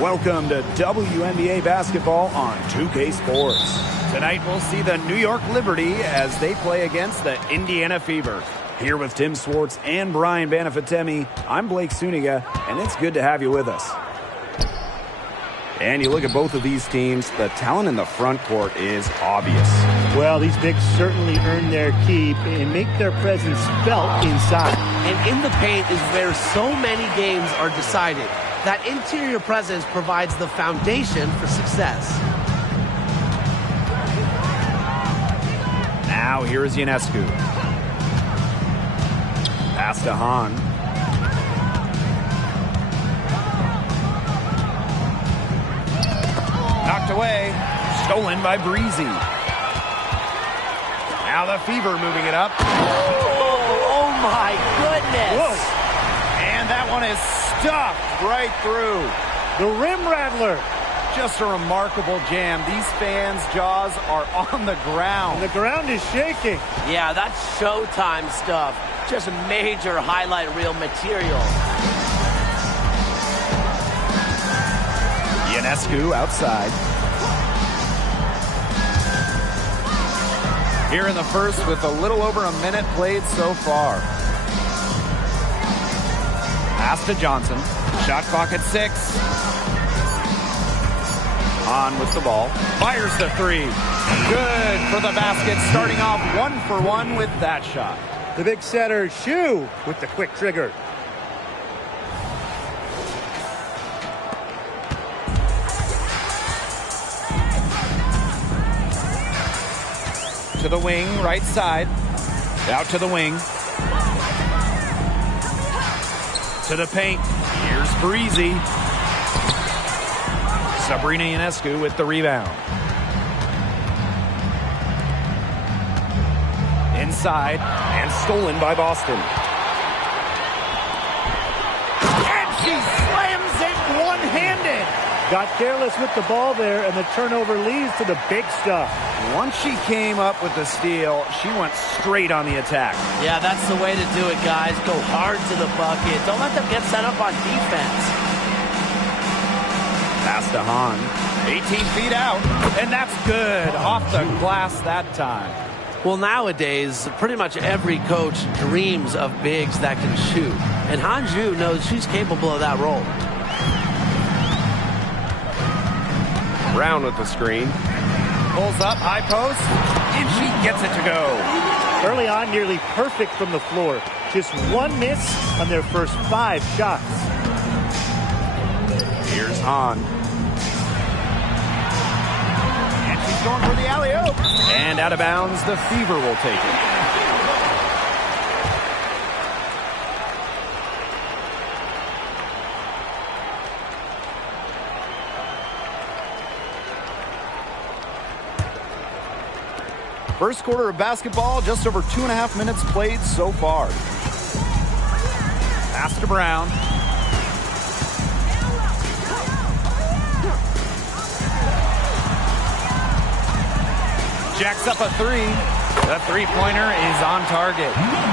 Welcome to WNBA basketball on 2K Sports. Tonight we'll see the New York Liberty as they play against the Indiana Fever. Here with Tim Swartz and Brian Banafitemi, I'm Blake Suniga, and it's good to have you with us. And you look at both of these teams, the talent in the front court is obvious. Well, these bigs certainly earn their keep and make their presence felt inside. And in the paint is where so many games are decided. That interior presence provides the foundation for success. Now here is Ionescu. Pass to Hahn. Knocked away. Stolen by Breezy. Now the Fever moving it up. Oh my goodness. Whoa. And that one is stuffed right through. The rim rattler. Just a remarkable jam. These fans' jaws are on the ground. And the ground is shaking. Yeah, that's Showtime stuff. Just major highlight reel material. Ionescu outside. Here in the first with a little over a minute played so far. Pass to Johnson. Shot clock at 6. On with the ball. Fires the three. Good for the basket. Starting off 1 for 1 with that shot. The big setter, Shu, with the quick trigger. To the wing, right side. Out to the wing. To the paint. Here's Breezy. Sabrina Ionescu with the rebound. Inside and stolen by Boston. And she slams it one-handed. Got careless with the ball there, and the turnover leads to the big stuff. Once she came up with the steal, she went straight on the attack. Yeah, that's the way to do it, guys. Go hard to the bucket. Don't let them get set up on defense. Pass to Hahn. 18 feet out, and that's good. Off the glass that time. Well, nowadays, pretty much every coach dreams of bigs that can shoot. And Hanju knows she's capable of that role. Brown with the screen. Pulls up, high post, and she gets it to go. Early on, nearly perfect from the floor. Just one miss on their first 5 shots. Here's Hahn. And she's going for the alley-oop. And out of bounds, the Fever will take it. First quarter of basketball, just over 2.5 minutes played so far. Pass to Brown. Jacks up a 3. The three-pointer is on target.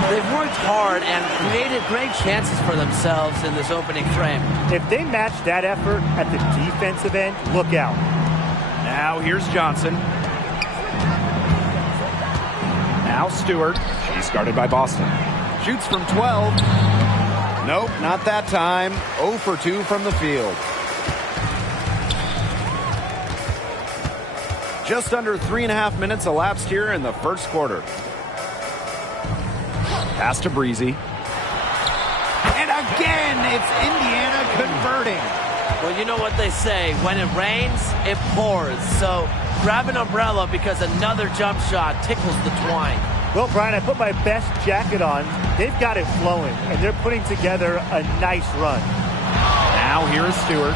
They've worked hard and created great chances for themselves in this opening frame. If they match that effort at the defensive end, look out. Now here's Johnson. Now Stewart. She's guarded by Boston. Shoots from 12. Nope, not that time. 0 for 2 from the field. Just under 3.5 minutes elapsed here in the first quarter. Pass to Breezy. And again, it's Indiana converting. Well, you know what they say. When it rains, it pours. So grab an umbrella because another jump shot tickles the twine. Well, Brian, I put my best jacket on. They've got it flowing, and they're putting together a nice run. Now here is Stewart.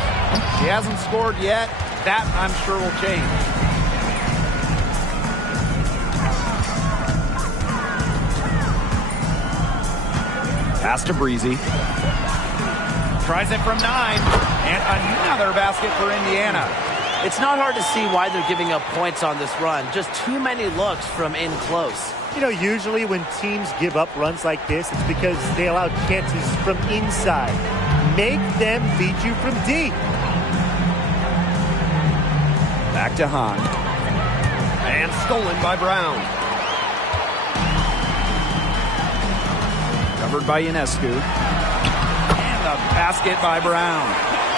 She hasn't scored yet. That, I'm sure, will change. Pass to Breezy. Tries it from 9. And another basket for Indiana. It's not hard to see why they're giving up points on this run. Just too many looks from in close. You know, usually when teams give up runs like this, it's because they allow chances from inside. Make them beat you from deep. Back to Hahn. And stolen by Brown. Covered by Ionescu. And the basket by Brown.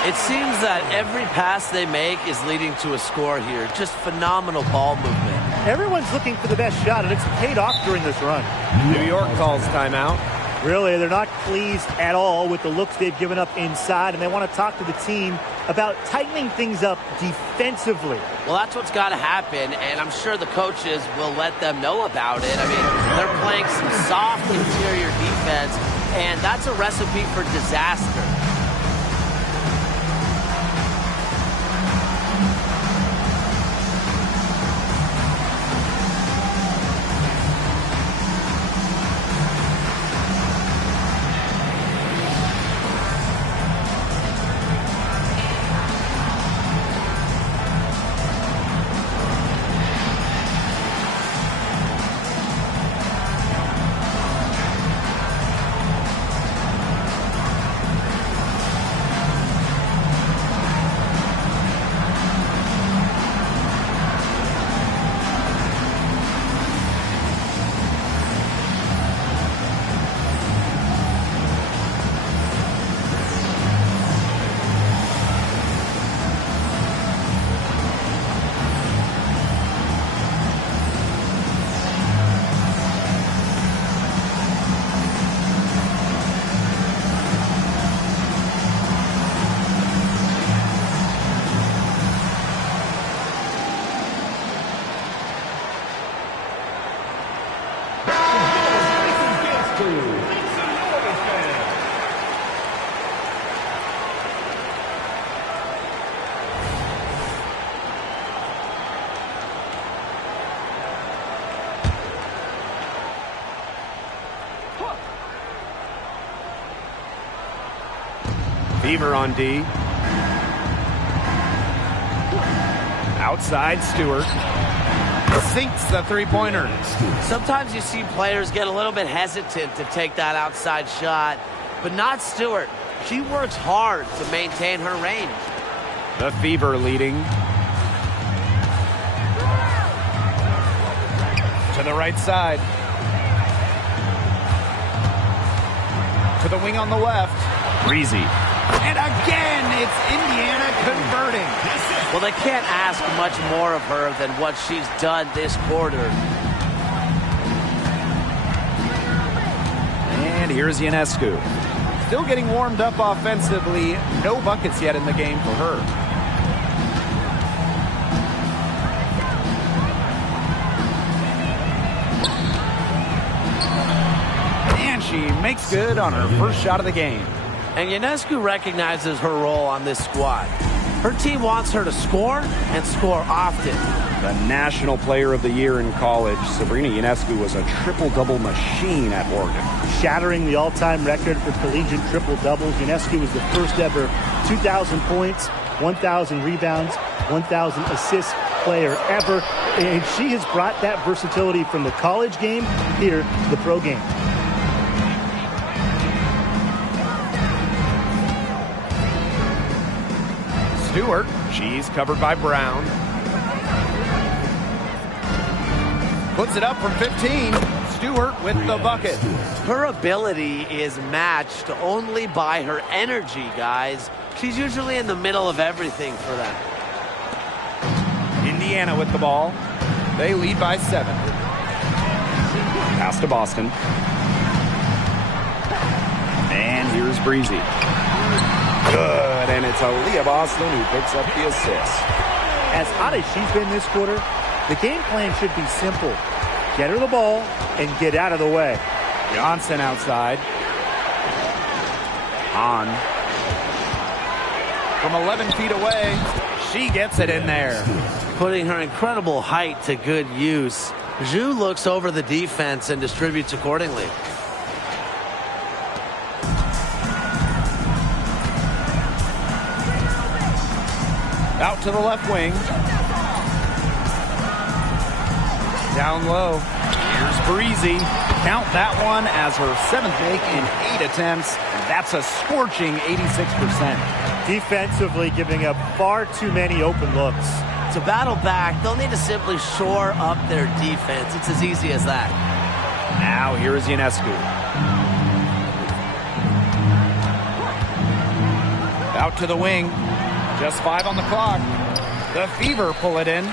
It seems that every pass they make is leading to a score here. Just phenomenal ball movement. Everyone's looking for the best shot, and it's paid off during this run. New York calls timeout. Really, they're not pleased at all with the looks they've given up inside, and they want to talk to the team about tightening things up defensively. Well, that's what's got to happen, and I'm sure the coaches will let them know about it. I mean, they're playing some soft interior defense, and that's a recipe for disaster. Fever on D. Outside, Stewart. Sinks the three-pointer. Sometimes you see players get a little bit hesitant to take that outside shot, but not Stewart. She works hard to maintain her range. The Fever leading. To the right side. To the wing on the left. Breezy. And again, it's Indiana converting. Well, they can't ask much more of her than what she's done this quarter. And here's Ionescu. Still getting warmed up offensively. No buckets yet in the game for her. And she makes good on her first shot of the game. And Ionescu recognizes her role on this squad. Her team wants her to score and score often. The National Player of the Year in college, Sabrina Ionescu was a triple-double machine at Oregon. Shattering the all-time record for collegiate triple-doubles, Ionescu was the first ever 2,000 points, 1,000 rebounds, 1,000 assists player ever. And she has brought that versatility from the college game here to the pro game. Stewart, she's covered by Brown. Puts it up from 15. Stewart with the bucket. Her ability is matched only by her energy, guys. She's usually in the middle of everything for them. Indiana with the ball. They lead by 7. Pass to Boston. And here's Breezy. Good, and it's Aaliyah Boston who picks up the assist. As hot as she's been this quarter, the game plan should be simple. Get her the ball and get out of the way. Johnson outside. On. From 11 feet away, she gets it in there. Putting her incredible height to good use. Zhu looks over the defense and distributes accordingly. Out to the left wing. Down low. Here's Breezy. Count that one as her 7th make in 8 attempts. That's a scorching 86%. Defensively giving up far too many open looks. To battle back, they'll need to simply shore up their defense. It's as easy as that. Now here is Ionescu. Out to the wing. Just 5 on the clock. The Fever pull it in.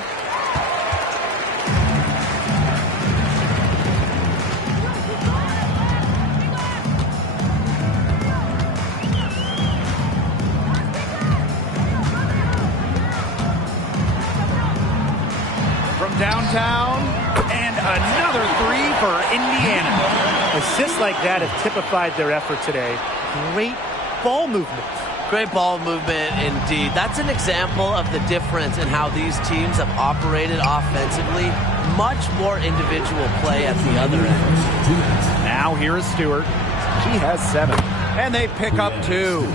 From downtown, and another 3 for Indiana. Assists like that have typified their effort today. Great ball movement. Great ball movement indeed. That's an example of the difference in how these teams have operated offensively. Much more individual play at the other end. Now here is Stewart. She has 7. And they pick up 2.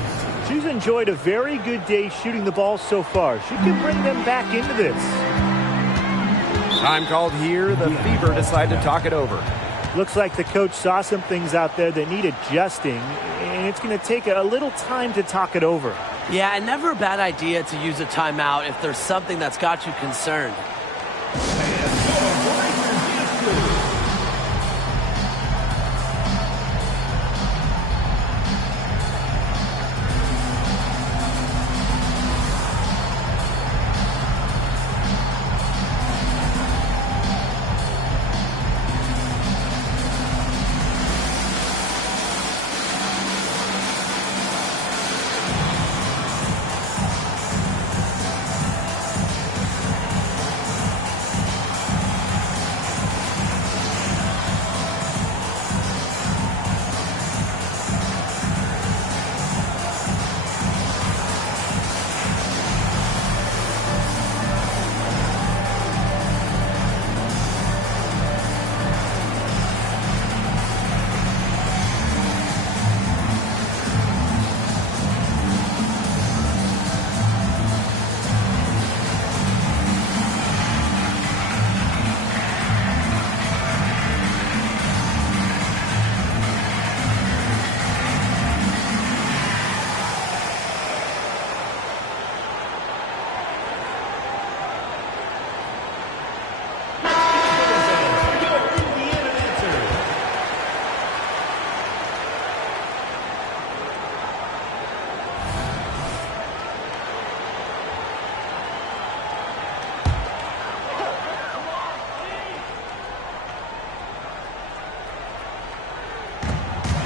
She's enjoyed a very good day shooting the ball so far. She can bring them back into this. Time called here. The Fever decide to talk it over. Looks like the coach saw some things out there that need adjusting, and it's going to take a little time to talk it over. Yeah, and never a bad idea to use a timeout if there's something that's got you concerned.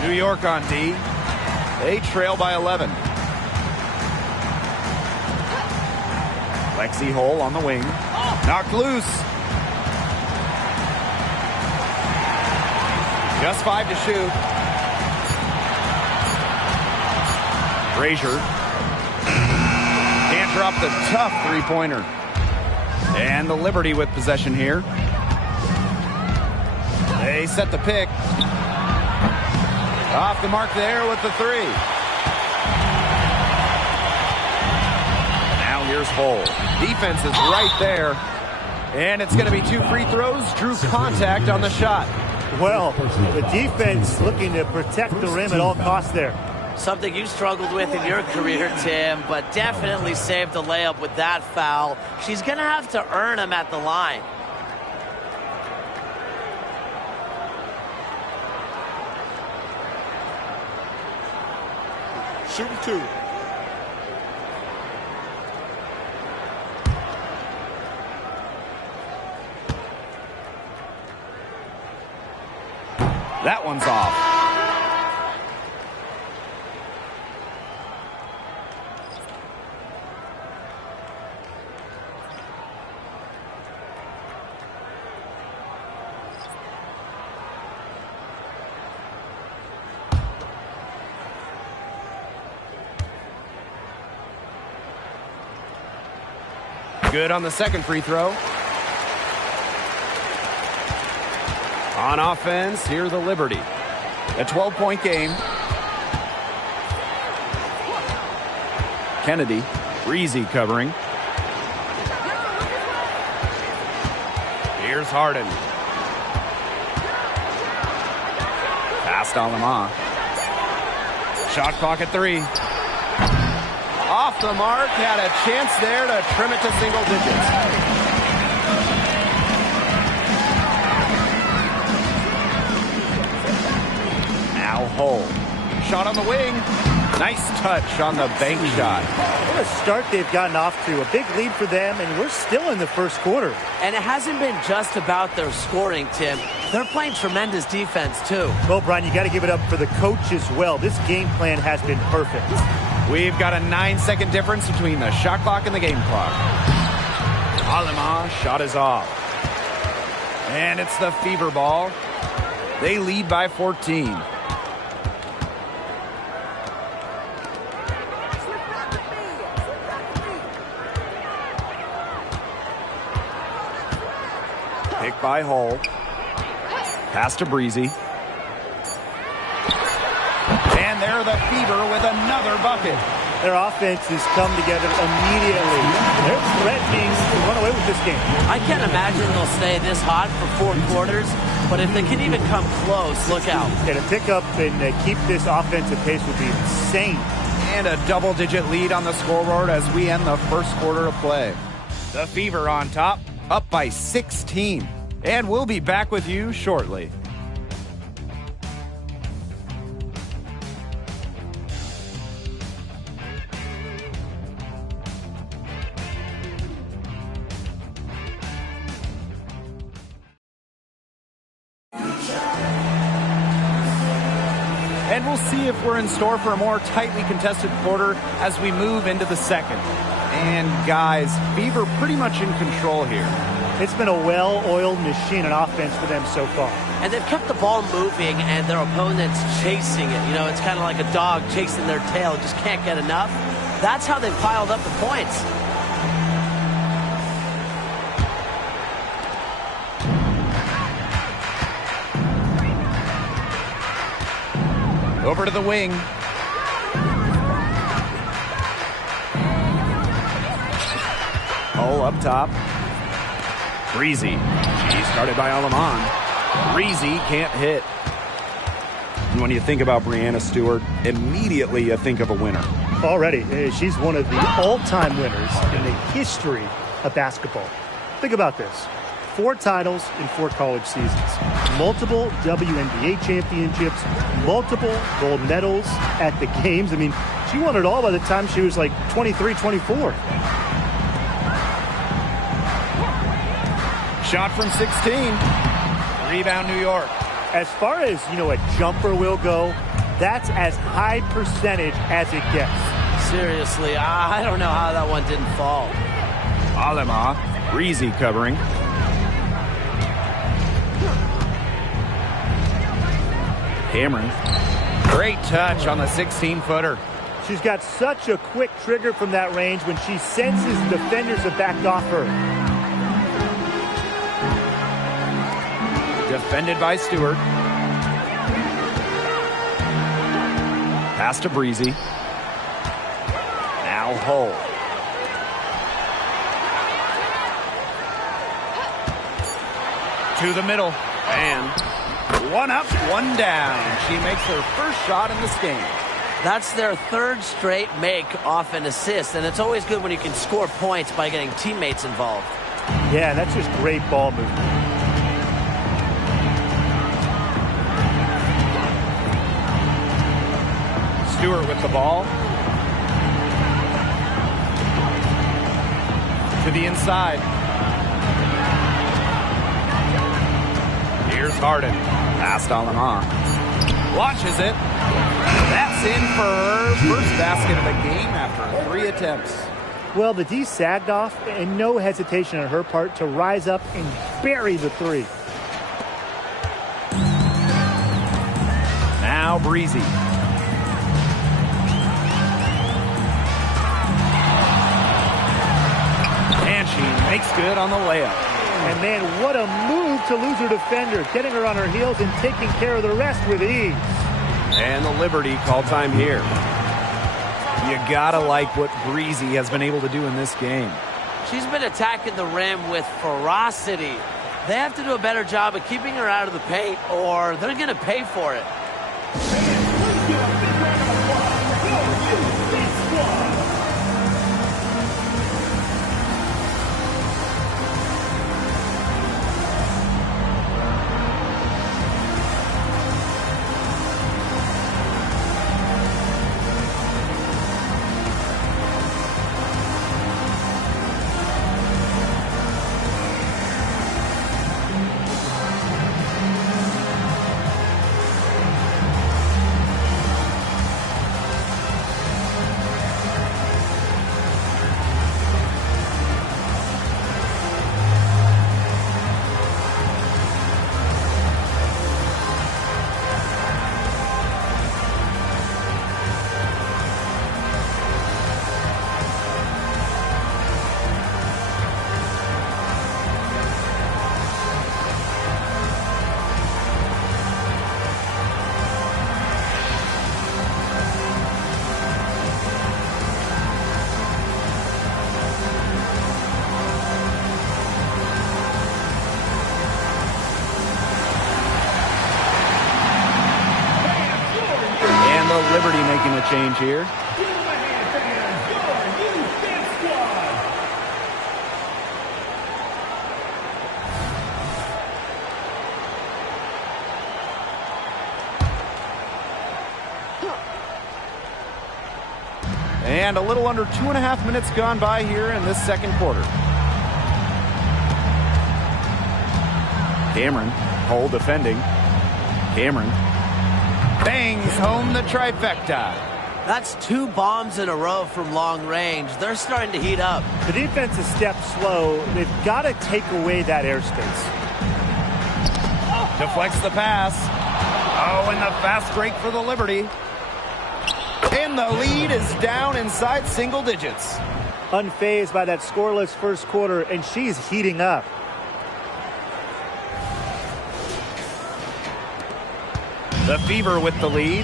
New York on D. They trail by 11. Lexi Hole on the wing. Knocked loose. Just 5 to shoot. Frazier. Can't drop the tough three-pointer. And the Liberty with possession here. They set the pick. Off the mark there with the 3. Now here's Hole. Defense is right there. And it's going to be 2 free throws. Drew contact on the shot. Well, the defense looking to protect the rim at all costs there. Something you struggled with in your career, Tim, but definitely saved the layup with that foul. She's going to have to earn him at the line. Shooting 2. That one's off. Good on the second free throw. On offense, here the Liberty. A 12-point game. Kennedy, breezy covering. Here's Harden. Passed on them off. Shot clock at 3. off the mark. Had a chance there to trim it to single digits. Now Hull. Shot on the wing. Nice touch on the bank shot. What a start they've gotten off to. A big lead for them, and we're still in the first quarter. And it hasn't been just about their scoring, Tim. They're playing tremendous defense, too. Well, Brian, you got to give it up for the coach as well. This game plan has been perfect. We've got a 9-second difference between the shot clock and the game clock. Alema shot is off. And it's the Fever ball. They lead by 14. Pick by Hull. Pass to Breezy. And there the Fever with another bucket. Their offense has come together immediately. They're threatening to run away with this game. I can't imagine they'll stay this hot for 4 quarters, but if they can even come close, look out. Yeah, to pick up and keep this offensive pace would be insane. And a double-digit lead on the scoreboard as we end the first quarter of play. The Fever on top, up by 16. And we'll be back with you shortly. And we'll see if we're in store for a more tightly contested quarter as we move into the second. And guys, Fever pretty much in control here. It's been a well-oiled machine on offense for them so far. And they've kept the ball moving and their opponents chasing it. You know, it's kind of like a dog chasing their tail, just can't get enough. That's how they piled up the points. Over to the wing. Hull up top. Breezy. She started by Aleman. Breezy can't hit. And when you think about Breanna Stewart, immediately you think of a winner. Already, she's one of the all-time winners in the history of basketball. Think about this. 4 titles in 4 college seasons. Multiple WNBA championships. Multiple gold medals at the games. I mean, she won it all by the time she was like 23, 24. Shot from 16. Rebound, New York. As far as, a jumper will go, that's as high percentage as it gets. Seriously, I don't know how that one didn't fall. Alema, Breezy covering. Cameron. Great touch on the 16-footer. She's got such a quick trigger from that range when she senses the defenders have backed off her. Defended by Stewart. Pass to Breezy. Now Hull. To the middle. And one up, one down. She makes her first shot in this game. That's their 3rd straight make off an assist, and it's always good when you can score points by getting teammates involved. Yeah, that's just great ball movement. Stewart with the ball. To the inside. Here's Harden. Past Alema. Launches it. That's in for her first basket of the game after 3 attempts. Well, the D sagged off, and no hesitation on her part to rise up and bury the 3. Now Breezy. And she makes good on the layup. And man, what a move to lose her defender, getting her on her heels and taking care of the rest with ease. And the Liberty call time here. You gotta like what Breezy has been able to do in this game. She's been attacking the rim with ferocity. They have to do a better job of keeping her out of the paint, or they're going to pay for it. Liberty making a change here. And a little under 2.5 minutes gone by here in this second quarter. Cameron, Cole defending. Cameron bangs home the trifecta. That's 2 bombs in a row from long range. They're starting to heat up. The defense is stepped slow. They've got to take away that airspace. Deflects the pass. Oh, and the fast break for the Liberty. And the lead is down inside single digits. Unfazed by that scoreless first quarter, and she's heating up. The Fever with the lead.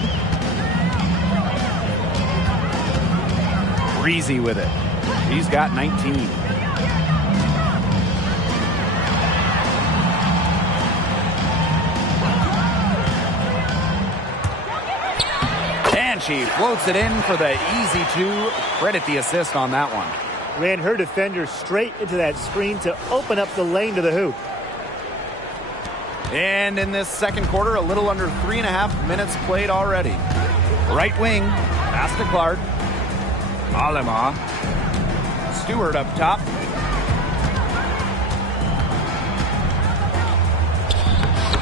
Breezy with it. He's got 19. And she floats it in for the easy 2. Credit the assist on that one. Ran her defender straight into that screen to open up the lane to the hoop. And in this second quarter, a little under 3.5 minutes played already. Right wing, pass to Clark. Alema. Stewart up top.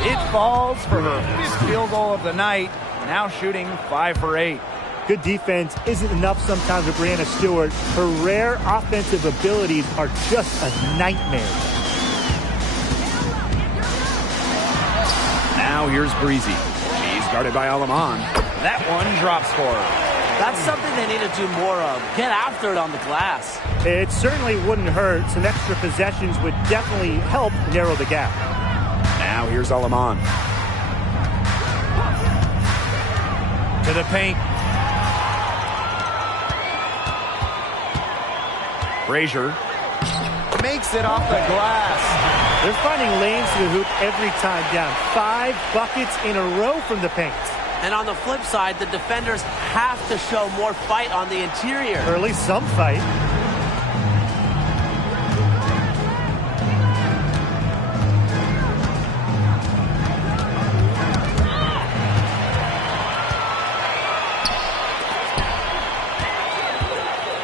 It falls for her 5th field goal of the night. Now shooting 5 for 8. Good defense isn't enough sometimes with Brianna Stewart. Her rare offensive abilities are just a nightmare. Now here's Breezy. She's guarded by Aleman. That one drops for her. That's something they need to do more of. Get after it on the glass. It certainly wouldn't hurt. Some extra possessions would definitely help narrow the gap. Now here's Aleman. To the paint. Frazier makes it off the glass. They're finding lanes to the hoop every time down. 5 buckets in a row from the paint. And on the flip side, the defenders have to show more fight on the interior. Or at least some fight.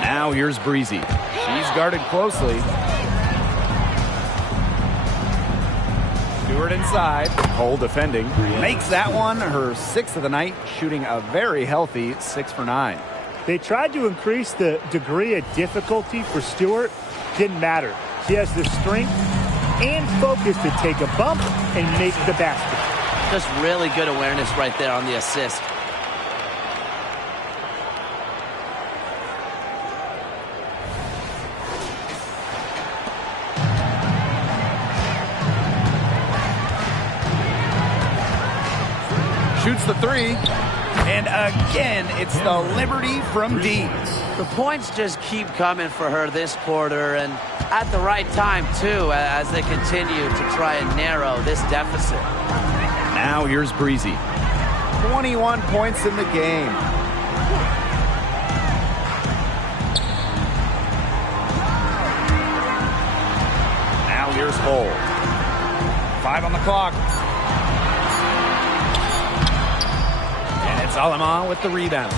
Now here's Breezy. She's guarded closely. Stewart inside. Cole defending. Makes that one her 6th of the night, shooting a very healthy 6 for 9. They tried to increase the degree of difficulty for Stewart. Didn't matter. She has the strength and focus to take a bump and make the basket. Just really good awareness right there on the assist. Shoots the 3. And again, it's the Liberty from deep. The points just keep coming for her this quarter, and at the right time, too, as they continue to try and narrow this deficit. Now here's Breezy. 21 points in the game. Now here's Cole. 5 on the clock. And it's Alema with the rebound.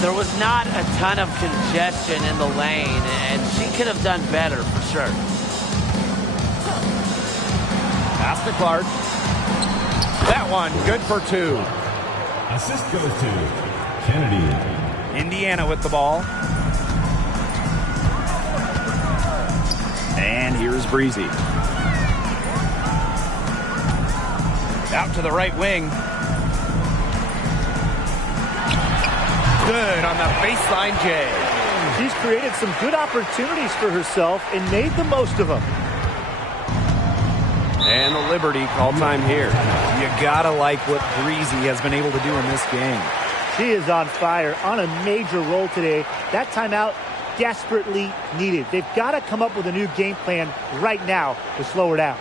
There was not a ton of congestion in the lane, and she could have done better for sure. Pass to Clark. That one, good for 2. Assist goes to Kennedy. Indiana with the ball. And here's Breezy. Out to the right wing. Good on the baseline, Jay. She's created some good opportunities for herself and made the most of them. And the Liberty call time here. You gotta like what Breezy has been able to do in this game. She is on fire, on a major roll today. That timeout desperately needed. They've got to come up with a new game plan right now to slow her down.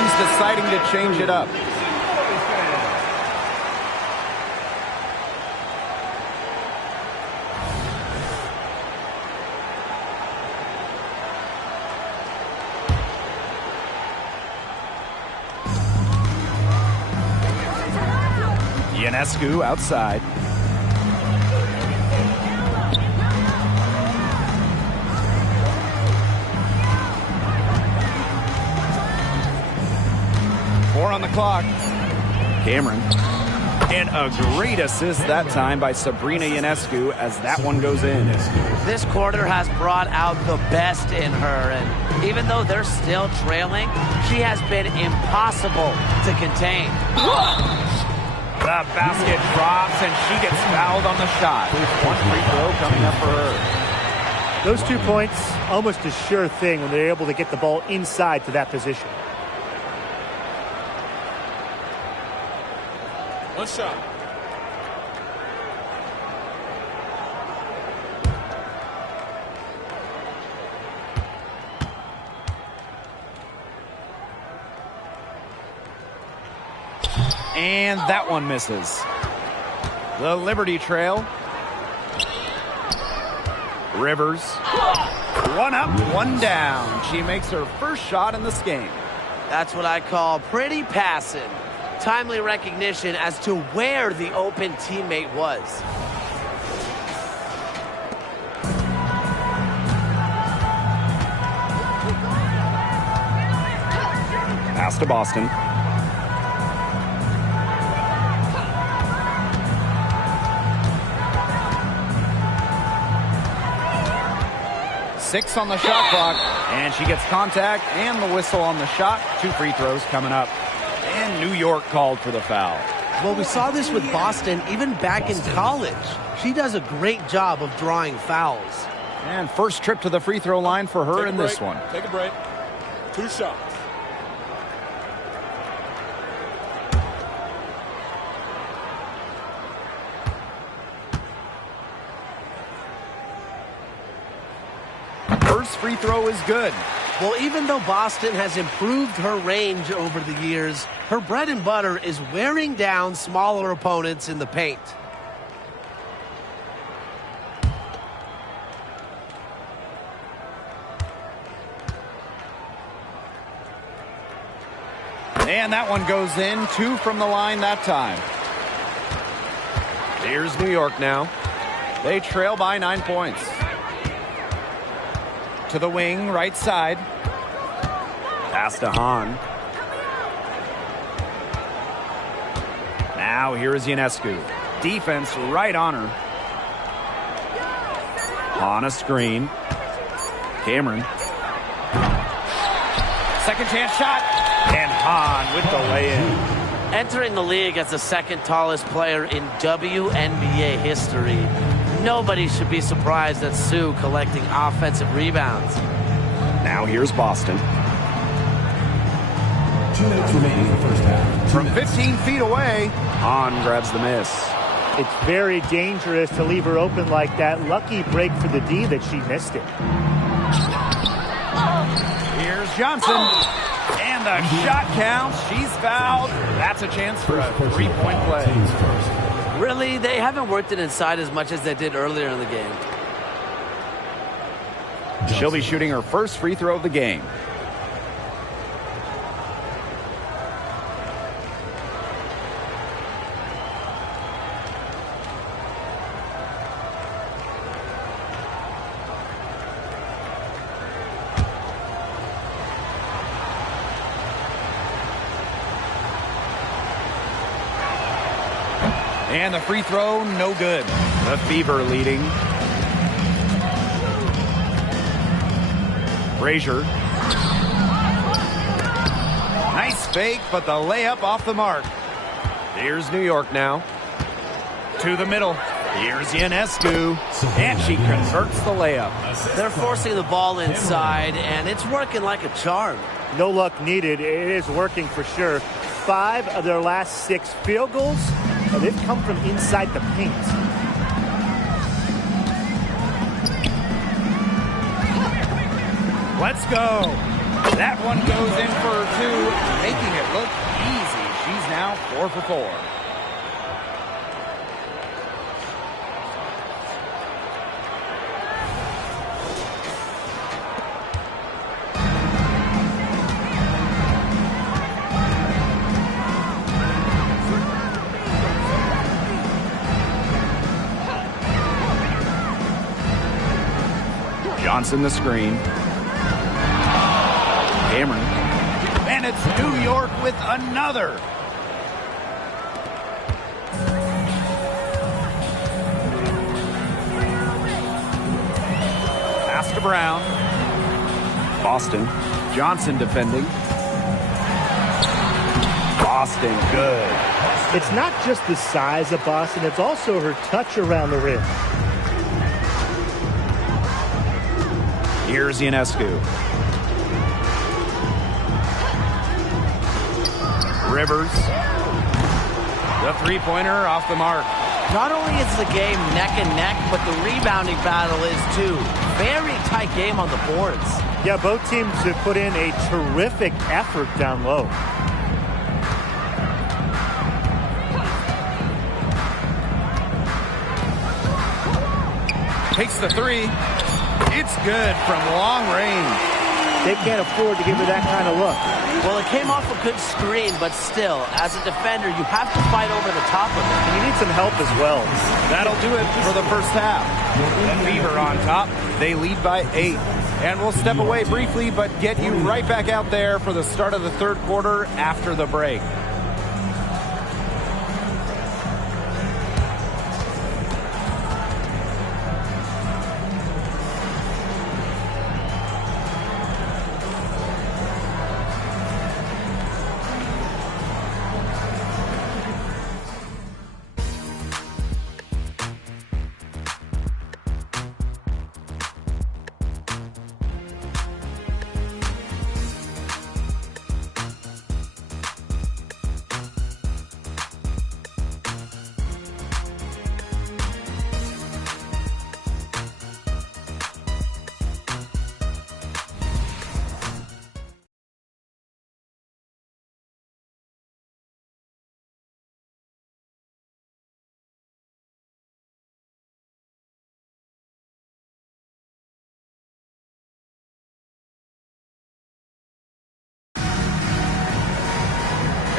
teams deciding to change it up. Ionescu outside. Four on the clock. Cameron. And a great assist that time by Sabrina Ionescu as that one goes in. This quarter has brought out the best in her, and even though they're still trailing, she has been impossible to contain. The basket drops, and she gets fouled on the shot. One free throw coming up for her. Those 2 points, almost a sure thing when they're able to get the ball inside to that position. One shot. And that one misses. The Liberty trail. Rivers. One up, one down. She makes her first shot in this game. That's what I call pretty passing. Timely recognition as to where the open teammate was. Pass to Boston. Six on the shot clock, and she gets contact and the whistle on the shot. 2 free throws coming up. And New York called for the foul. Well, we saw this with Boston even back in college. She does a great job of drawing fouls. And first trip to the free throw line for her in this one. Take a break. 2 shots. First free throw is good. Well, even though Boston has improved her range over the years, her bread and butter is wearing down smaller opponents in the paint. And that one goes in. 2 from the line that time. Here's New York now. They trail by 9 points. To the wing, right side. Pass to Hahn. Now here is Ionescu. Defense right on her. On a screen. Cameron. Second chance shot. And Hahn with the lay-in. Entering the league as the second tallest player in WNBA history, nobody should be surprised at Sue collecting offensive rebounds. Now here's Boston. 2 minutes remaining in the first half. From 15 feet away, Hahn grabs the miss. It's very dangerous to leave her open like that. Lucky break for the D that she missed it. Here's Johnson. And the shot counts. She's fouled. That's a chance for a 3-point play. Really, they haven't worked it inside as much as they did earlier in the game. She'll be shooting her first free throw of the game. And the free throw, no good. The Fever leading. Frazier. Nice fake, but the layup off the mark. Here's New York now. To the middle. Here's Ionescu. And she converts the layup. They're forcing the ball inside, and it's working like a charm. No luck needed. It is working for sure. 5 of their last 6 field goals, they've come from inside the paint. Let's go. That one goes in for 2, making it look easy. She's now 4 for 4. Johnson the screen. Cameron. And it's New York with another. Pass to Brown. Boston. Johnson defending. Boston, good. It's not just the size of Boston, it's also her touch around the rim. Here's Ionescu. Rivers. The three-pointer off the mark. Not only is the game neck and neck, but the rebounding battle is too. Very tight game on the boards. Yeah, both teams have put in a terrific effort down low. Takes the three. It's good from long range. They can't afford to give her that kind of look. Well, it came off a good screen, but still, as a defender, you have to fight over the top of it. And you need some help as well. That'll do it for the first half. The Fever on top. They lead by 8. And we'll step away briefly, but get you right back out there for the start of the third quarter after the break.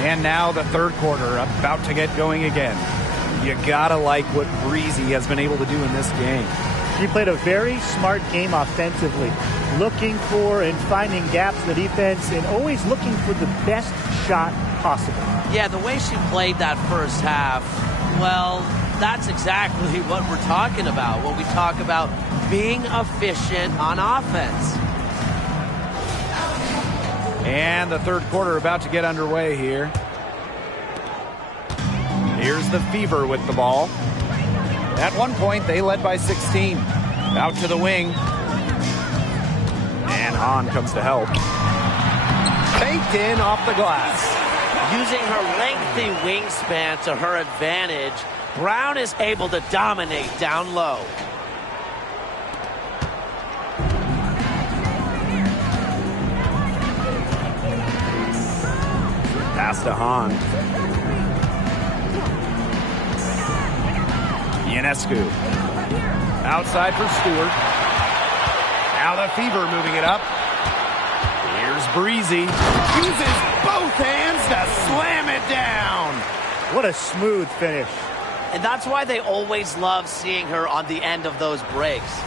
And now the third quarter about to get going again. You gotta like what Breezy has been able to do in this game. She played a very smart game offensively, looking for and finding gaps in the defense and always looking for the best shot possible. Yeah, the way she played that first half, well, that's exactly what we're talking about when we talk about being efficient on offense. And the third quarter about to get underway here. Here's the Fever with the ball. At one point, they led by 16. Out to the wing. And Hahn comes to help. Baked in off the glass. Using her lengthy wingspan to her advantage, Brown is able to dominate down low. Pass to Hahn. Ionescu. Outside for Stewart. Now the Fever moving it up. Here's Breezy. Uses both hands to slam it down. What a smooth finish. And that's why they always love seeing her on the end of those breaks.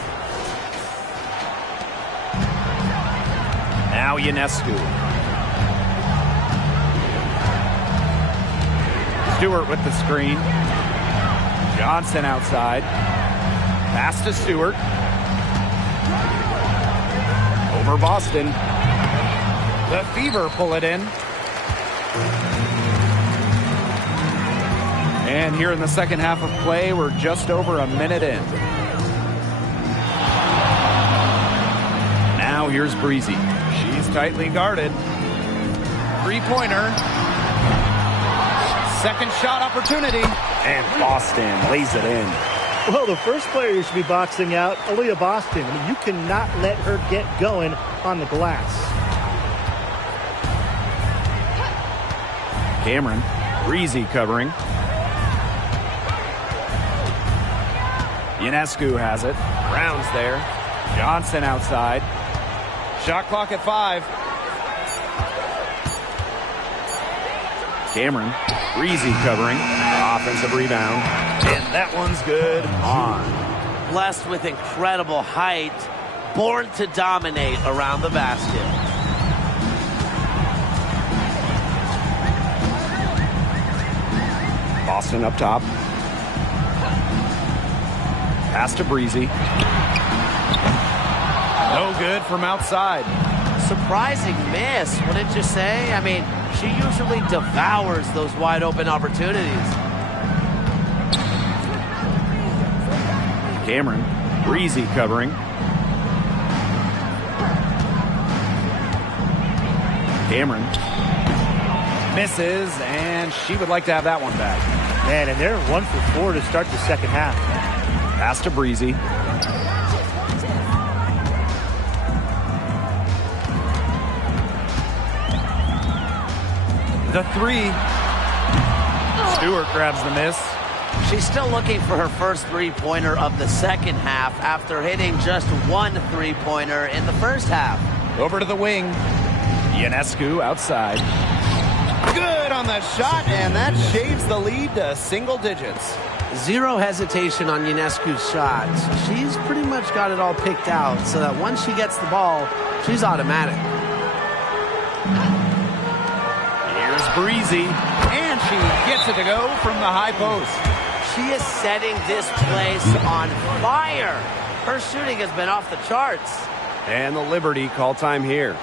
Now Ionescu. Stewart with the screen. Johnson outside. Pass to Stewart. Over Boston. The Fever pull it in. And here in the second half of play, we're just over a minute in. Now here's Breezy. She's tightly guarded. Three-pointer. Second shot opportunity. And Boston lays it in. Well, the first player you should be boxing out, Aaliyah Boston. I mean, you cannot let her get going on the glass. Cameron, Breezy covering. Ionescu has it. Brown's there. Johnson outside. Shot clock at 5. Cameron, Breezy covering. Offensive rebound. And that one's good on. Blessed with incredible height. Born to dominate around the basket. Boston up top. Pass to Breezy. No good from outside. Surprising miss, wouldn't you say? I mean, she usually devours those wide open opportunities. Cameron, Breezy covering. Cameron misses, and she would like to have that one back. Man, and they're 1 for 4 to start the second half. Pass to Breezy. The 3. Stewart grabs the miss. She's still looking for her first three-pointer of the second half after hitting just 1 three-pointer in the first half. Over to the wing. Ionescu outside. Good on the shot, and that shaves the lead to single digits. Zero hesitation on Ionescu's shots. She's pretty much got it all picked out so that once she gets the ball, she's automatic. Here's Breezy, and she gets it to go from the high post. She is setting this place on fire. Her shooting has been off the charts. And the Liberty call time here.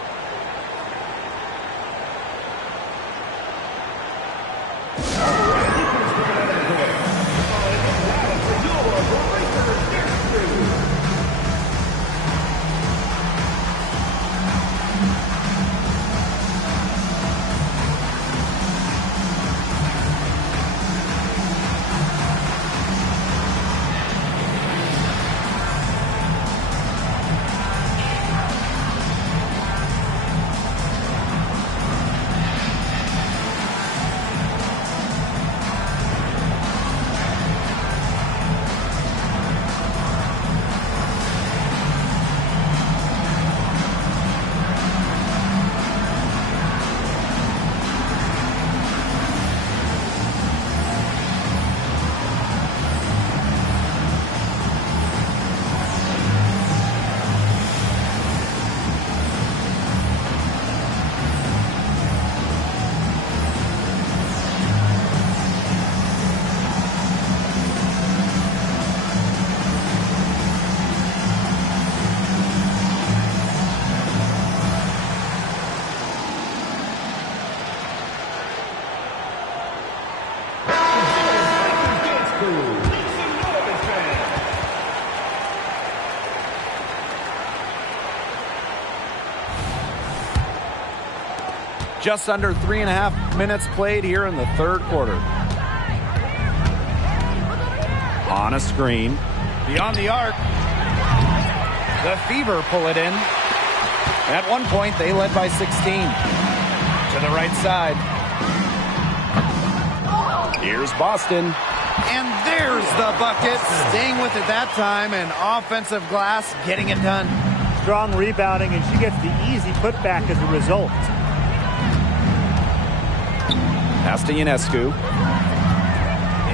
Just under 3.5 minutes played here in the third quarter. On a screen. Beyond the arc. The Fever pull it in. At one point, they led by 16. To the right side. Here's Boston. And there's the bucket. Staying with it that time, and offensive glass getting it done. Strong rebounding, and she gets the easy putback as a result. Pass to Ionescu.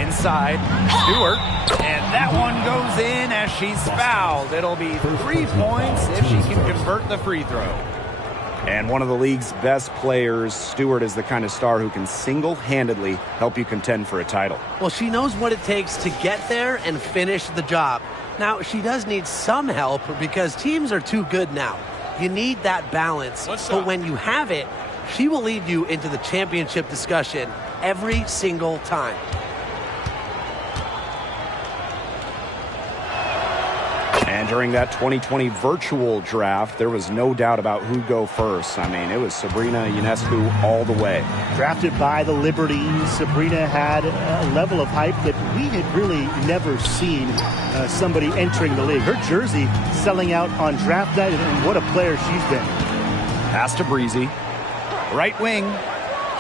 Inside. Stewart. And that one goes in as she's fouled. It'll be 3 points if she can convert the free throw. And one of the league's best players, Stewart, is the kind of star who can single-handedly help you contend for a title. Well, she knows what it takes to get there and finish the job. Now, she does need some help because teams are too good now. You need that balance. But when you have it, she will lead you into the championship discussion every single time. And during that 2020 virtual draft, there was no doubt about who'd go first. I mean, it was Sabrina Ionescu all the way. Drafted by the Liberty, Sabrina had a level of hype that we had really never seen somebody entering the league. Her jersey selling out on draft night, and what a player she's been. Pass to Breezy. Right wing.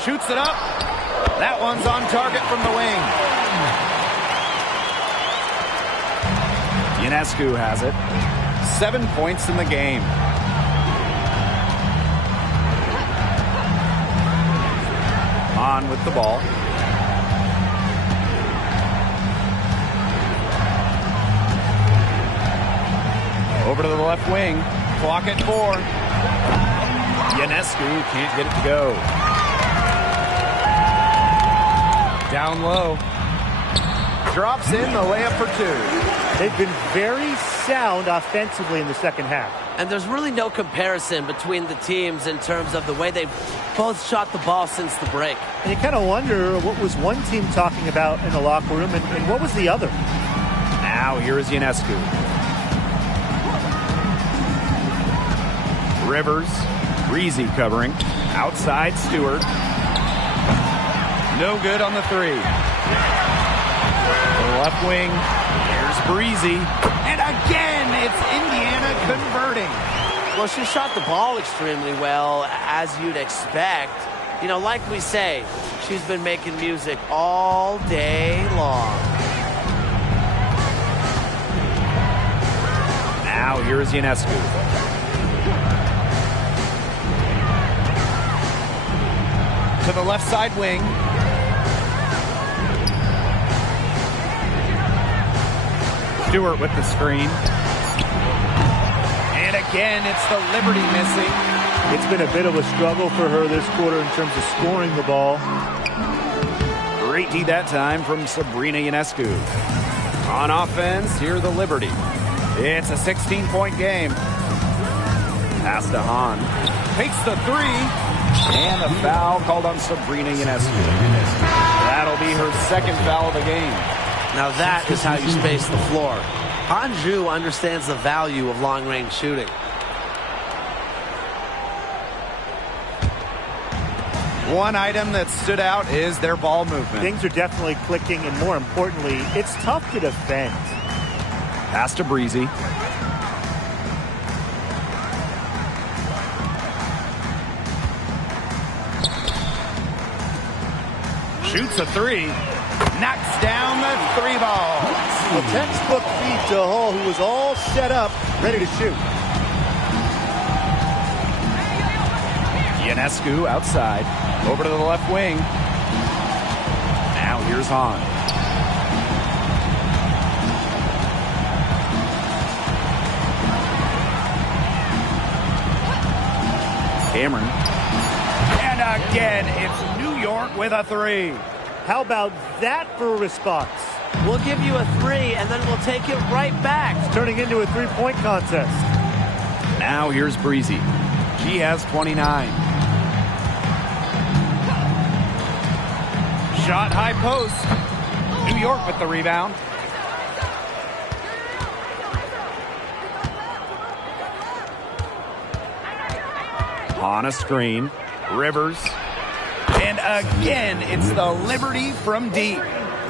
Shoots it up. That one's on target from the wing. Ionescu has it. 7 points in the game. On with the ball. Over to the left wing. Clock at 4. Ionescu can't get it to go. Down low. Drops in the layup for 2. They've been very sound offensively in the second half. And there's really no comparison between the teams in terms of the way they've both shot the ball since the break. And you kind of wonder what was one team talking about in the locker room and what was the other. Now here is Ionescu. Rivers. Breezy covering. Outside Stewart. No good on the 3. The left wing. Here's Breezy. And again, it's Indiana converting. Well, she shot the ball extremely well, as you'd expect. You know, like we say, she's been making music all day long. Now here's Ionescu. To the left side wing. Stewart with the screen. And again, it's the Liberty missing. It's been a bit of a struggle for her this quarter in terms of scoring the ball. Great D that time from Sabrina Ionescu. On offense, here the Liberty. It's a 16-point game. Pass to Hahn. Takes the 3. And a foul called on Sabrina Ionescu. That'll be her second foul of the game. Now that is how you space the floor. Hanju understands the value of long-range shooting. One item that stood out is their ball movement. Things are definitely clicking, and more importantly, it's tough to defend. Pass to Breezy. Shoots a 3. Knocks down the 3 ball. A textbook feed to Hall, who was all set up, ready to shoot. Ionescu outside. Over to the left wing. Now here's Hahn. Cameron. And again, it's New York with a 3. How about that for a response? We'll give you a 3, and then we'll take it right back. It's turning into a three-point contest. Now here's Breezy. She has 29. Shot high post. New York with the rebound. On a screen. Rivers. And again, it's the Liberty from deep.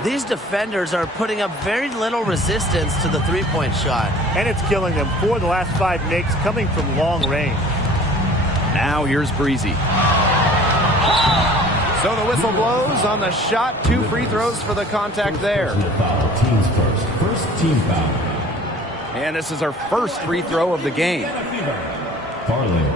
These defenders are putting up very little resistance to the three-point shot. And it's killing them. 4 of the last 5 makes coming from long range. Now here's Breezy. So the whistle blows on the shot. 2 free throws for the contact there. Teams first. First team foul. And this is our first free throw of the game. Farley.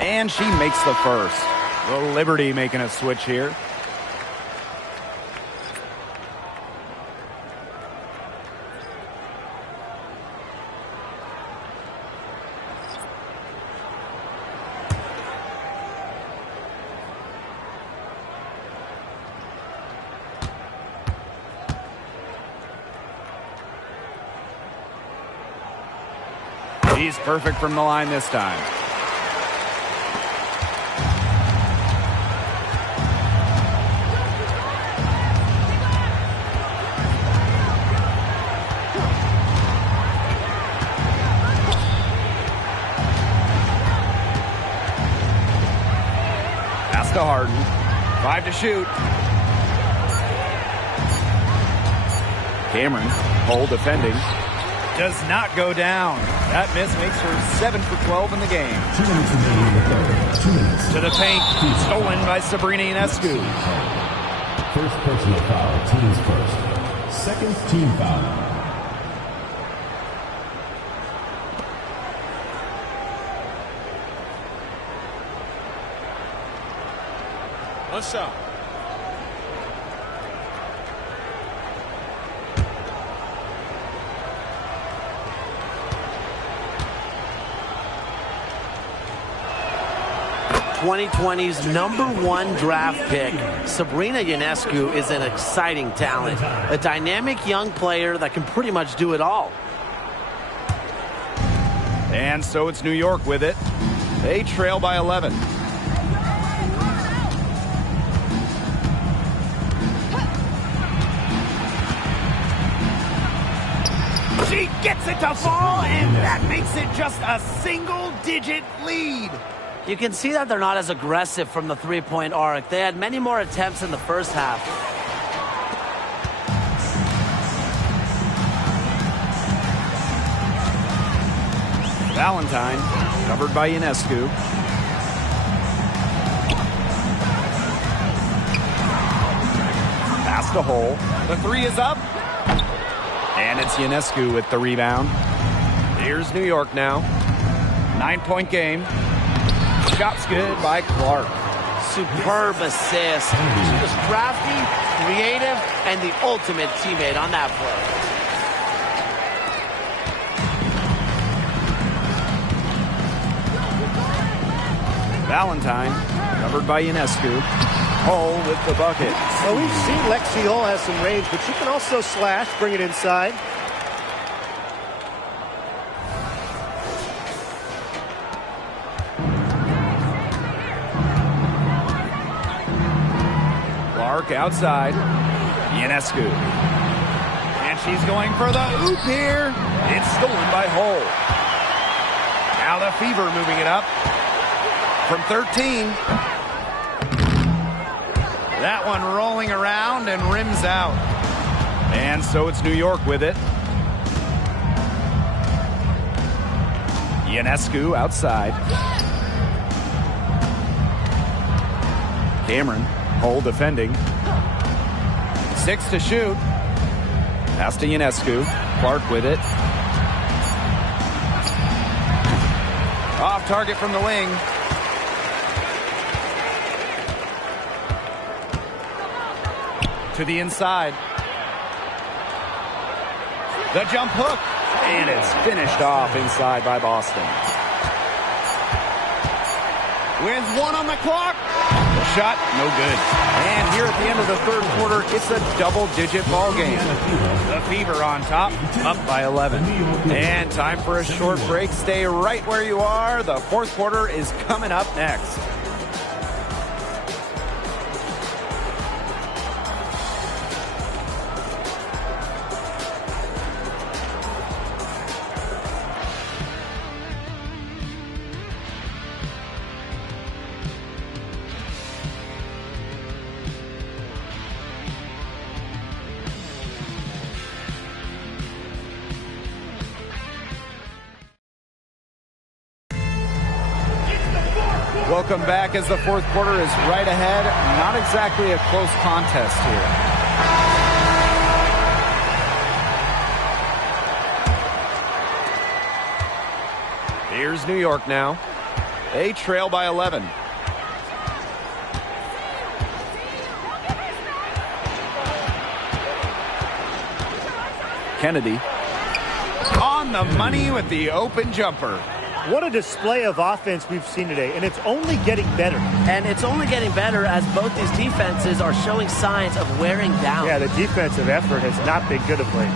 And she makes the first. The Liberty making a switch here. She's perfect from the line this time. to Harden. 5 to shoot. Cameron, Hull defending. Does not go down. That miss makes her 7 for 12 in the game. 2 minutes remaining in the third. 2 minutes. To the paint. Stolen by Sabrina Ionescu. First personal foul, teams first. Second team foul. One shot. '20's #1 draft pick, Sabrina Ionescu, is an exciting talent. A dynamic young player that can pretty much do it all. And so it's New York with it. They trail by 11. She gets it to fall, and that makes it just a single-digit lead. You can see that they're not as aggressive from the three-point arc. They had many more attempts in the first half. Valentine, covered by Ionescu. Pass to Hull. The three is up. And it's Ionescu with the rebound. Here's New York now. 9-point game. Shot's good by Clark. Superb assist. She was crafty, creative, and the ultimate teammate on that play. Valentine, covered by Ionescu. Hull with the bucket. Well, we've seen Lexi Hull has some range, but she can also slash, bring it inside. Clark outside. Ionescu. And she's going for the oop here. It's stolen by Hull. Now the Fever moving it up. From 13. That one rolling around and rims out. And so it's New York with it. Ionescu outside. Cameron, Hull defending. 6 to shoot. Pass to Ionescu. Clark with it. Off target from the wing. To the inside. The jump hook. And it's finished off inside by Boston. With one on the clock. The shot, no good. And here at the end of the third quarter, it's a double-digit ball game. The Fever on top, up by 11. And time for a short break. Stay right where you are. The fourth quarter is coming up next. Welcome back as the fourth quarter is right ahead. Not exactly a close contest here. Here's New York now. They trail by 11. Kennedy on the money with the open jumper. What a display of offense we've seen today, and it's only getting better. And it's only getting better as both these defenses are showing signs of wearing down. Yeah, the defensive effort has not been good of late.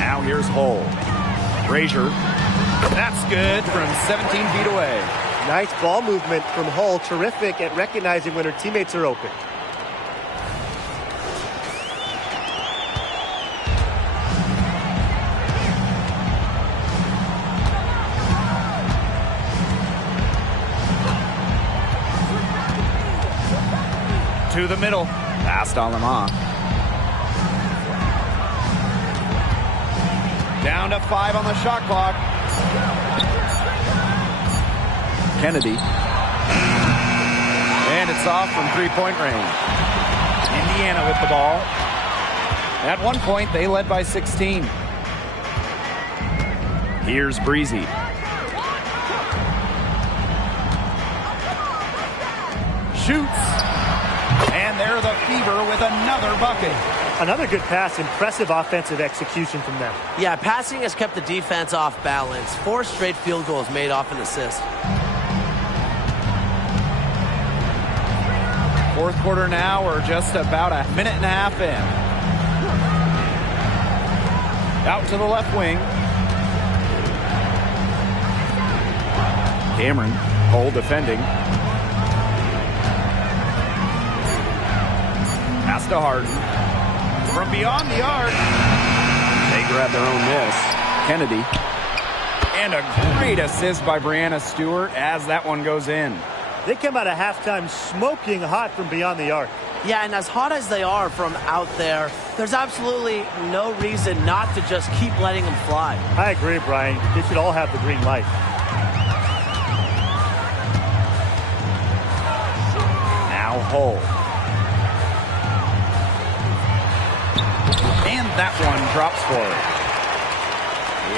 Now here's Hull. Brazier. That's good from 17 feet away. Nice ball movement from Hull. Terrific at recognizing when her teammates are open. To the middle. Past Alama. Down to 5 on the shot clock. Kennedy. And it's off from three-point range. Indiana with the ball. At one point, they led by 16. Here's Breezy. Shoots. And they're the Fever with another bucket. Another good pass. Impressive offensive execution from them. Yeah, passing has kept the defense off balance. 4 straight field goals made off an assist. Fourth quarter now. We're just about a minute and a half in. Out to the left wing. Cameron, Cole defending. Pass to Harden. From beyond the arc. They grab their own miss. Kennedy. And a great assist by Breanna Stewart as that one goes in. They come out of halftime smoking hot from beyond the arc. Yeah, and as hot as they are from out there, there's absolutely no reason not to just keep letting them fly. I agree, Brian. They should all have the green light. Now Hull. And that one drops forward.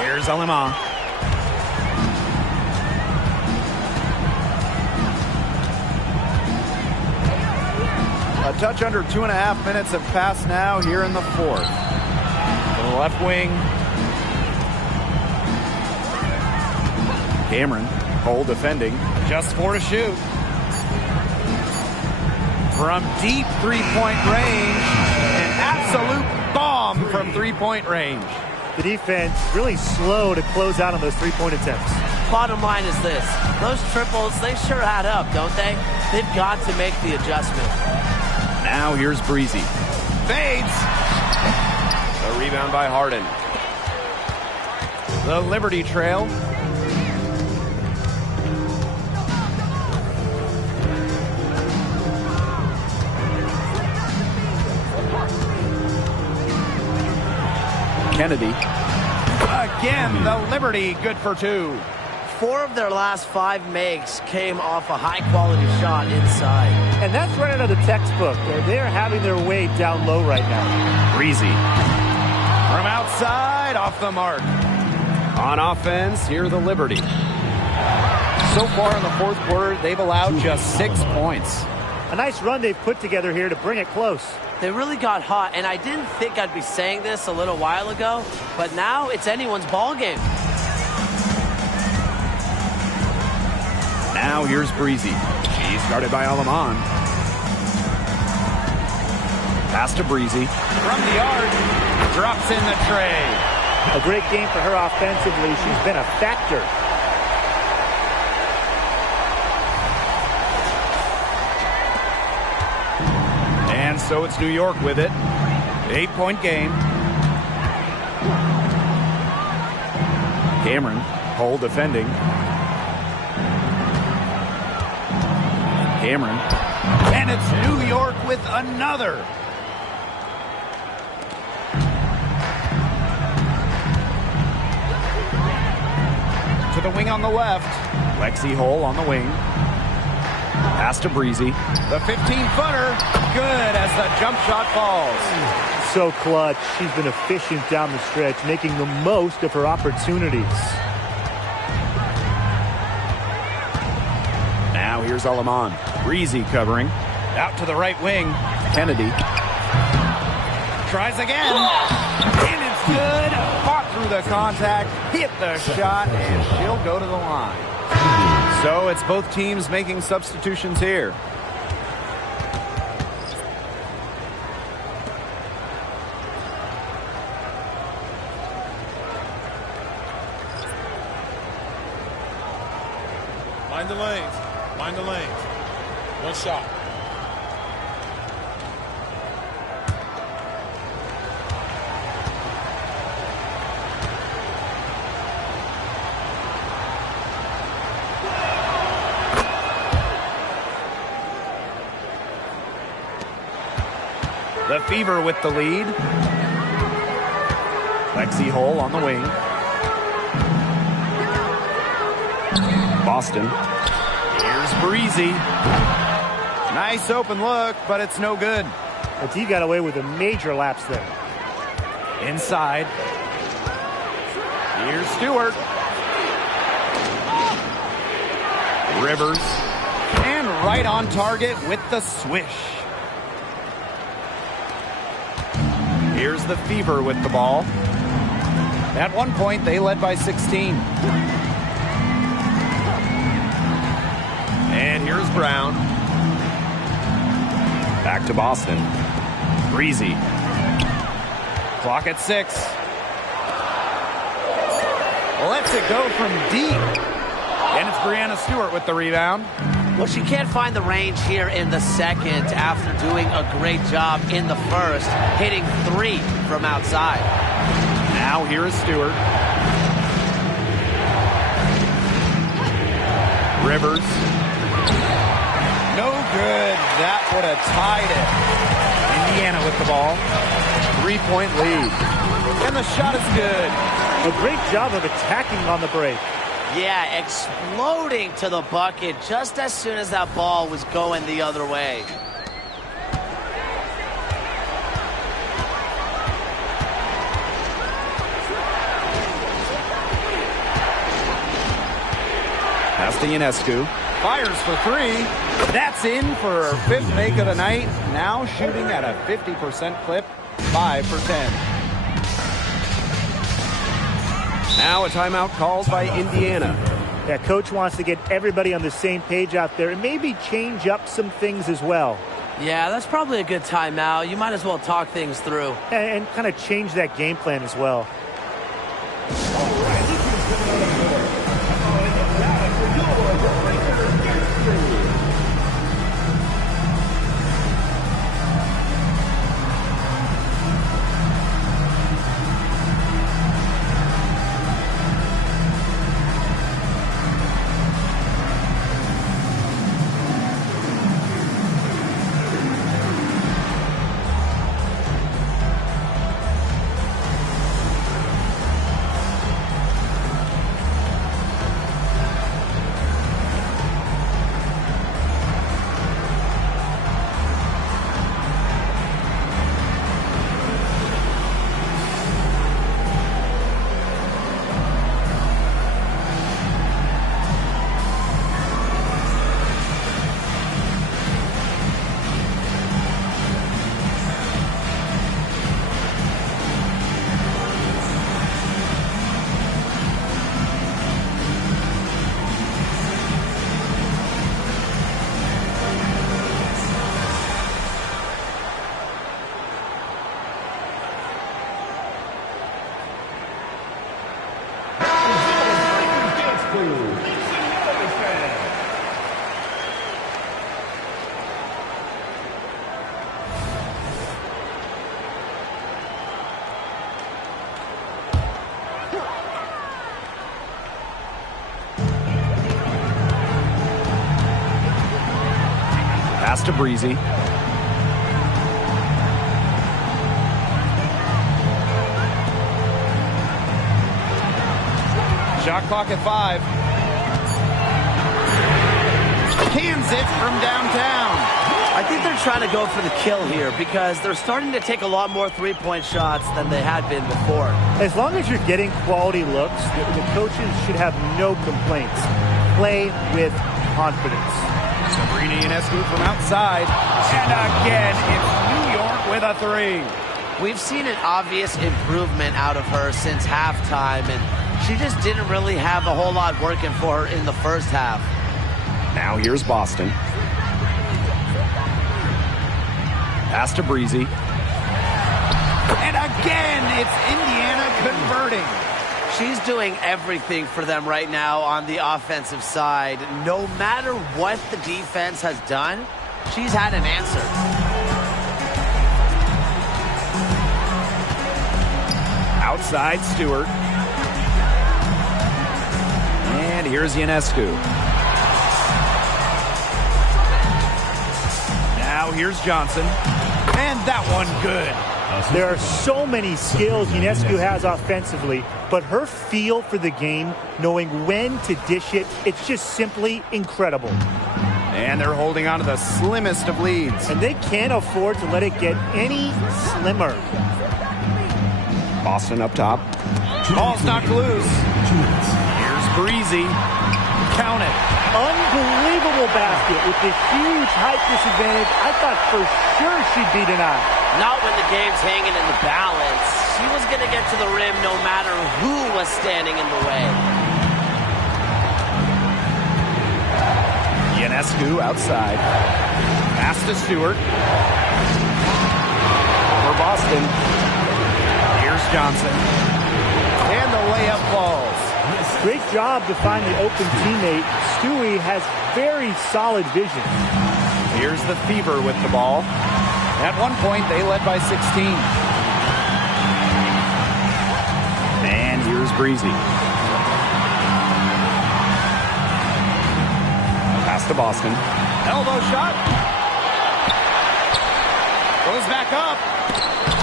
Here's Alima. A touch under 2.5 minutes have passed now here in the fourth. To the left wing. Cameron, Cole defending. Just 4 to shoot. From deep three-point range. An absolute bomb from three-point range. The defense really slow to close out on those three-point attempts. Bottom line is this. Those triples, they sure add up, don't they? They've got to make the adjustment. Now here's Breezy. Fades. A rebound by Harden. The Liberty trail. Kennedy. Again, the Liberty good for 2. 4 of their last 5 makes came off a high-quality shot inside. And that's right out of the textbook. They're having their way down low right now. Breezy. From outside, off the mark. On offense, here the Liberty. So far in the fourth quarter, they've allowed just 6 points. A nice run they've put together here to bring it close. They really got hot, and I didn't think I'd be saying this a little while ago, but now it's anyone's ball game. Now here's Breezy. She's guarded by Alaman. Pass to Breezy. From the arc. Drops in the tray. A great game for her offensively. She's been a factor. And so it's New York with it. 8-point game. Cameron, Cole defending. Cameron. And it's New York with another. To the wing on the left. Lexi Hull on the wing. Pass to Breezy. The 15-footer. Good as the jump shot falls. So clutch. She's been efficient down the stretch, making the most of her opportunities. Now here's Alaman. Breezy covering. Out to the right wing. Kennedy. Tries again. And it's good. Fought through the contact. Hit the shot. And she'll go to the line. So it's both teams making substitutions here. Mind the lanes. Mind the lanes. One shot. The Fever with the lead. Lexi Hull on the wing. Boston. Here's Breezy. Nice open look, but it's no good. The D got away with a major lapse there. Inside. Here's Stewart. Rivers. And right on target with the swish. Here's the Fever with the ball. At one point, they led by 16. And here's Brown. Back to Boston. Breezy. Clock at 6. Lets it go from deep. And it's Brianna Stewart with the rebound. Well, she can't find the range here in the second after doing a great job in the first, hitting 3 from outside. Now here is Stewart. Rivers. No good. That would have tied it. Indiana with the ball. 3-point lead. And the shot is good. A great job of attacking on the break. Yeah, exploding to the bucket just as soon as that ball was going the other way. Pass to Ionescu. Fires for 3. That's in for her 5th make of the night. Now shooting at a 50% clip. 5 for 10. Now a timeout called by Indiana. Yeah, coach wants to get everybody on the same page out there and maybe change up some things as well. Yeah, that's probably a good timeout. You might as well talk things through. And kind of change that game plan as well. Pass to Breezy. Shot clock at 5. Cans it from downtown. I think they're trying to go for the kill here because they're starting to take a lot more three-point shots than they had been before. As long as you're getting quality looks, the coaches should have no complaints. Play with confidence. Sabrina Ionescu from outside. And again, it's New York with a 3. We've seen an obvious improvement out of her since halftime, and she just didn't really have a whole lot working for her in the first half. Now here's Boston. Pass to Breezy. And again, it's Indiana converting. She's doing everything for them right now on the offensive side. No matter what the defense has done, she's had an answer. Outside Stewart. And here's Ionescu. Now here's Johnson. And that one good. There are so many skills Ionescu has offensively, but her feel for the game, knowing when to dish it, it's just simply incredible. And they're holding on to the slimmest of leads. And they can't afford to let it get any slimmer. Boston up top. Ball's knocked loose. Here's Breezy. Count it. Unbelievable basket with the huge height disadvantage. I thought for sure she'd be denied. Not when the game's hanging in the balance. She was going to get to the rim no matter who was standing in the way. Ionescu outside. Pass to Stewart. For Boston. Here's Johnson. And the layup falls. Great job to find the open teammate. Stewie has very solid vision. Here's the Fever with the ball. At one point, they led by 16. And here's Breezy. Pass to Boston. Elbow shot. Goes back up.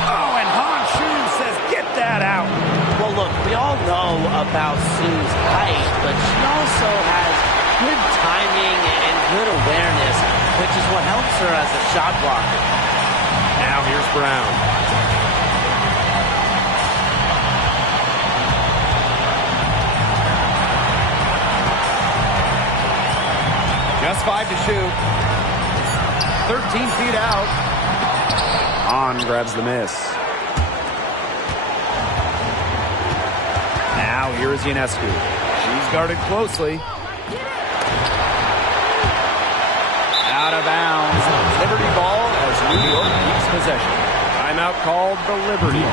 Oh, and Han Shu says, get that out. Well, look, we all know about Sue's height, but she also has good timing and good awareness, which is what helps her as a shot blocker. Now here's Brown. Just 5 to shoot. 13 feet out. On grabs the miss. Now here is Ionescu. She's guarded closely. Out of bounds. Liberty ball as New York keeps possession. Timeout called the Liberty.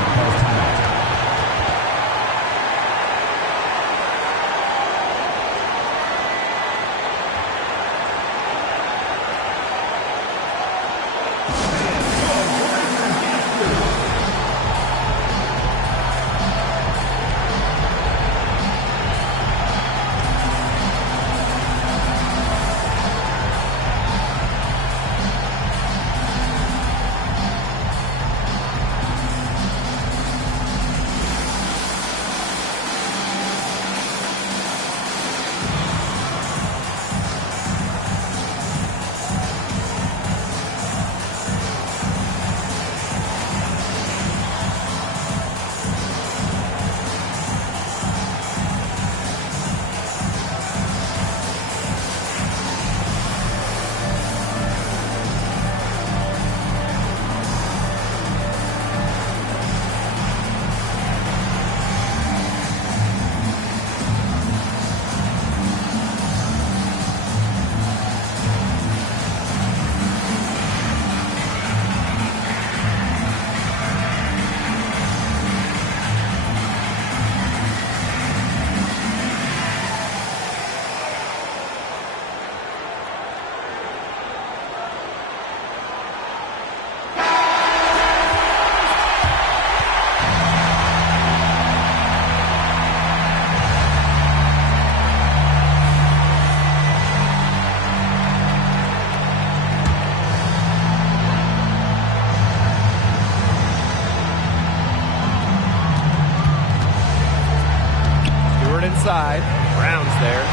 Inside. Brown's there.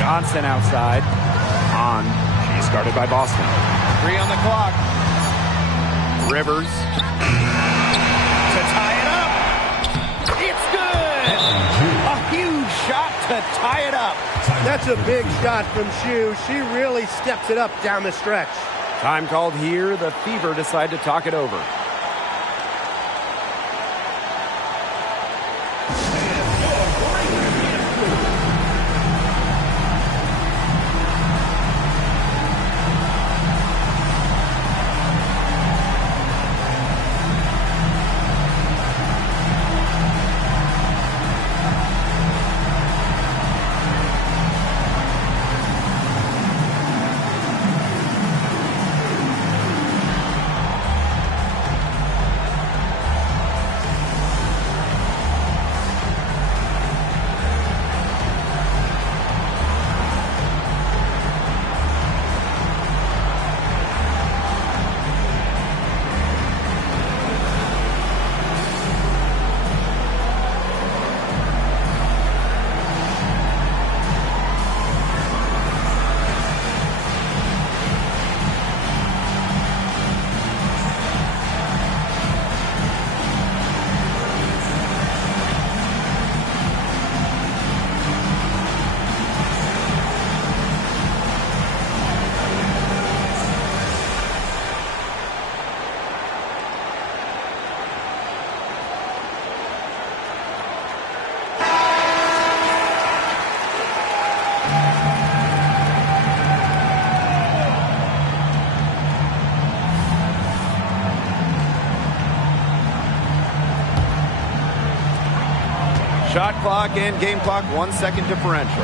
Johnson outside. On. She's guarded by Boston. 3 on the clock. Rivers. To tie it up. It's good. A huge shot to tie it up. That's a big shot from Shu. She really steps it up down the stretch. Time called here. The Fever decide to talk it over. Shot clock and game clock, 1 second differential.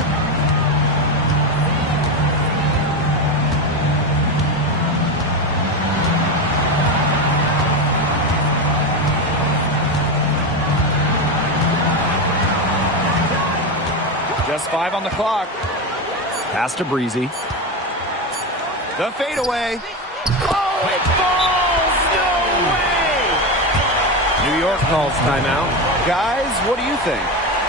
Just 5 on the clock. Pass to Breezy. The fadeaway. Oh, it falls! No way! New York calls timeout. Guys, what do you think?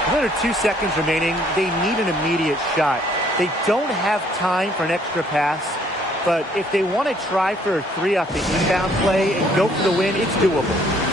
Under 2 seconds remaining, they need an immediate shot. They don't have time for an extra pass, but if they want to try for a 3 off the inbound play and go for the win, it's doable.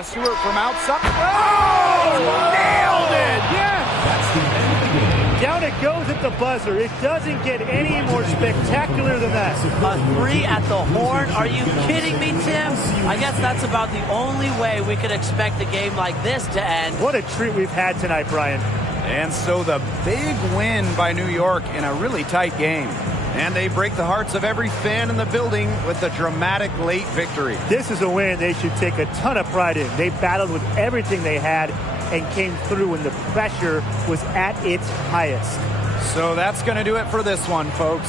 Stewart from outside. Oh, nailed it! Yeah! That's the end of the game. Down it goes at the buzzer. It doesn't get any more spectacular than that. A 3 at the horn? Are you kidding me, Tim? I guess that's about the only way we could expect a game like this to end. What a treat we've had tonight, Brian. And so the big win by New York in a really tight game. And they break the hearts of every fan in the building with a dramatic late victory. This is a win they should take a ton of pride in. They battled with everything they had and came through when the pressure was at its highest. So that's going to do it for this one, folks.